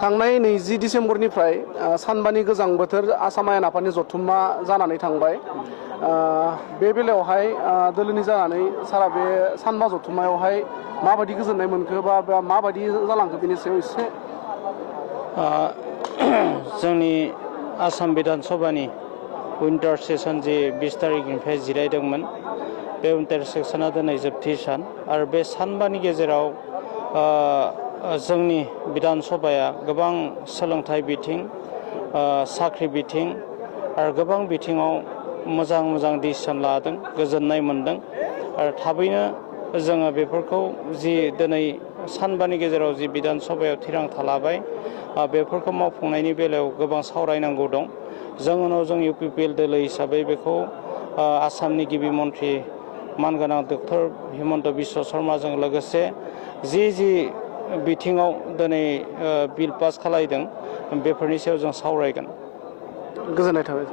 थांनाय 20 डिसेम्बरनिफ्राय सानबानि गोजां बोथोर आसाम आयेन आफादनि जथुम्मा जानानै थांबाय। बे बेलायावहाय दोलोनि जानानै सारा बे सानबा जथुम्मायावहाय माबायदि गोजोननाय मोनखो बा माबायदि जालांखो बेनि सायाव एसे जोंनि आसाम बिधान सभानि उइन्टार सेसन जे 20 तारिखनिफ्राय जिरायदोंमोन बे उइन्टार सेसना दिनै जोबथि सान आरो बे सानबानि गेजेराव जोंनि बिधान सभाया गोबां सोलोंथाइ बिथिं साख्रि बिथिं आरो गोबां बिथिङाव मोजां डिसिसन लादों गोजोननाय मोनदों आरो थाबैनो जोङो बेफोरखौ जि दिनै सानबानि गेजेराव जि बिधान सभायाव थिरांथा लाबाय बेफोरखौ मावफुंनायनि बेलायाव गोबां सावरायनांगौ दं। जों उनाव जों UPPL दोलो हिसाबै बेखौ आसामनि गिबि मन्त्रि मानगोनां डक्टर हिमन्त बिश्व शर्माजों लोगोसे जि बिथिङाव दिनै बिल पास खालायदों बेफोरनि सायाव जों सावरायगोन। गोजोननाय थाबाय।